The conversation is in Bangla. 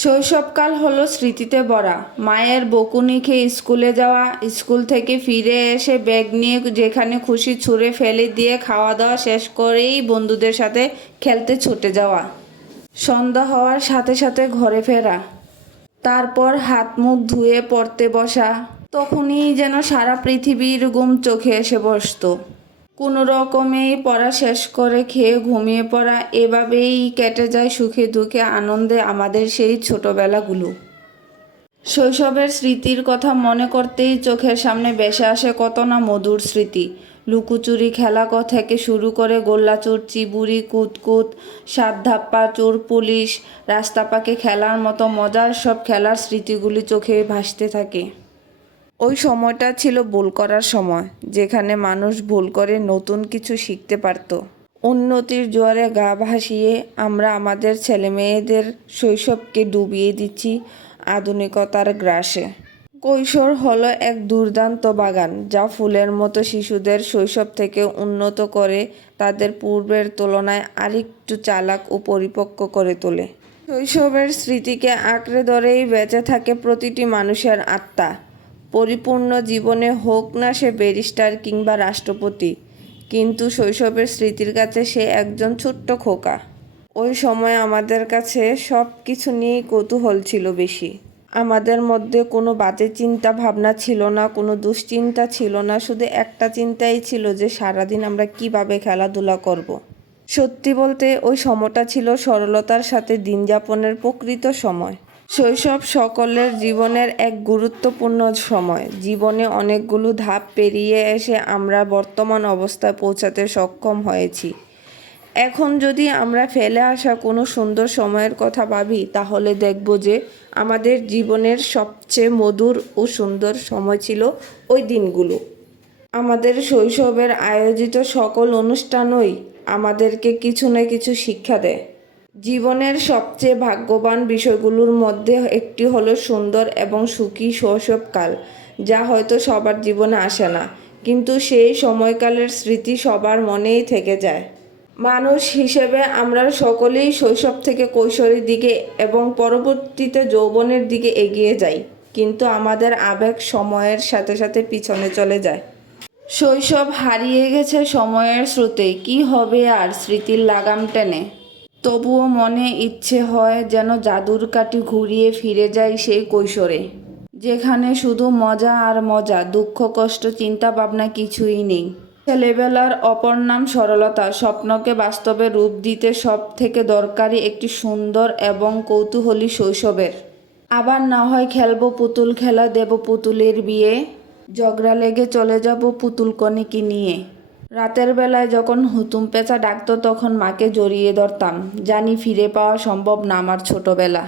শৈশবকাল হলো স্মৃতিতে ভরা। মায়ের বকুনি খেয়ে স্কুলে যাওয়া, স্কুল থেকে ফিরে এসে ব্যাগ নিয়ে যেখানে খুশি ছুঁড়ে ফেলে দিয়ে খাওয়া দাওয়া শেষ করেই বন্ধুদের সাথে খেলতে ছুটে যাওয়া, সন্ধ্যা হওয়ার সাথে সাথে ঘরে ফেরা, তারপর হাত মুখ ধুয়ে পড়তে বসা। তখনই যেন সারা পৃথিবীর ঘুম চোখে এসে বসতো। কোনো রকমেই পড়া শেষ করে খেয়ে ঘুমিয়ে পড়া, এভাবেই কেটে যায় সুখে দুঃখে আনন্দে আমাদের সেই ছোটবেলাগুলো। শৈশবের স্মৃতির কথা মনে করতেই চোখের সামনে ভেসে আসে কত না মধুর স্মৃতি। লুকোচুরি খেলা থেকে শুরু করে গোল্লাচুর, চিবুরি, কুতকুত, সাত ধাপ্পা, চোর পুলিশ, রাস্তা পাকে খেলার মতো মজার সব খেলার স্মৃতিগুলি চোখে ভাসতে থাকে। ওই সময়টা ছিল ভুল করার সময়, যেখানে মানুষ ভুল করে নতুন কিছু শিখতে পারত। উন্নতির জোয়ারে গা ভাসিয়ে আমরা আমাদের ছেলেমেয়েদের শৈশবকে ডুবিয়ে দিচ্ছি আধুনিকতার গ্রাসে। কৈশোর হলো এক দুর্দান্ত বাগান, যা ফুলের মতো শিশুদের শৈশব থেকে উন্নত করে তাদের পূর্বের তুলনায় আরেকটু চালাক ও পরিপক্ক করে তোলে। শৈশবের স্মৃতিকে আঁকড়ে ধরেই বেঁচে থাকে প্রতিটি মানুষের আত্মা। পরিপূর্ণ জীবনে হোক না সে ব্যারিস্টার কিংবা রাষ্ট্রপতি, কিন্তু শৈশবের স্মৃতির কাছে সে একজন ছোট্ট খোকা। ওই সময় আমাদের কাছে সব কিছু নিয়েই কৌতূহল ছিল বেশি। আমাদের মধ্যে কোনো বাজে চিন্তা ভাবনা ছিল না, কোনো দুশ্চিন্তা ছিল না, শুধু একটা চিন্তাই ছিল যে সারাদিন আমরা কিভাবে খেলাধুলা করব। সত্যি বলতে ওই সময়টা ছিল সরলতার সাথে দিন যাপনের প্রকৃত সময়। শৈশব সকলের জীবনের এক গুরুত্বপূর্ণ সময়। জীবনে অনেকগুলো ধাপ পেরিয়ে এসে আমরা বর্তমান অবস্থায় পৌঁছাতে সক্ষম হয়েছি। এখন যদি আমরা ফেলে আসা কোনো সুন্দর সময়ের কথা ভাবি, তাহলে দেখব যে আমাদের জীবনের সবচেয়ে মধুর ও সুন্দর সময় ছিল ওই দিনগুলো। আমাদের শৈশবের আয়োজিত সকল অনুষ্ঠানই আমাদেরকে কিছু না কিছু শিক্ষা দেয়। জীবনের সবচেয়ে ভাগ্যবান বিষয়গুলোর মধ্যে একটি হলো সুন্দর এবং সুখী শৈশবকাল, যা হয়তো সবার জীবনে আসে না, কিন্তু সেই সময়কালের স্মৃতি সবার মনেই থেকে যায়। মানুষ হিসেবে আমরা সকলেই শৈশব থেকে কৈশোরের দিকে এবং পরবর্তীতে যৌবনের দিকে এগিয়ে যাই, কিন্তু আমাদের আবেগ সময়ের সাথে সাথে পিছনে চলে যায়। শৈশব হারিয়ে গেছে সময়ের স্রোতে, কি হবে আর স্মৃতির লাগাম টেনে। তবুও মনে ইচ্ছে হয় যেন জাদুর কাঠি ঘুরিয়ে ফিরে যাই সেই কৈশোরে, যেখানে শুধু মজা আর মজা, দুঃখ কষ্ট চিন্তা ভাবনা কিছুই নেই। ছেলেবেলার অপর নাম সরলতা। স্বপ্নকে বাস্তবে রূপ দিতে সব থেকে দরকারি একটি সুন্দর এবং কৌতূহলী শৈশবের। আবার না হয় খেলবো পুতুল খেলা, দেব পুতুলের বিয়ে, ঝগড়া লেগে চলে যাব পুতুল কণিকে নিয়ে। রাতের বেলায় যখন হুতুম পেঁচা ডাকতো, তখন মাকে জড়িয়ে ধরতাম, জানি ফিরে পাওয়া সম্ভব না আমার ছোটবেলা।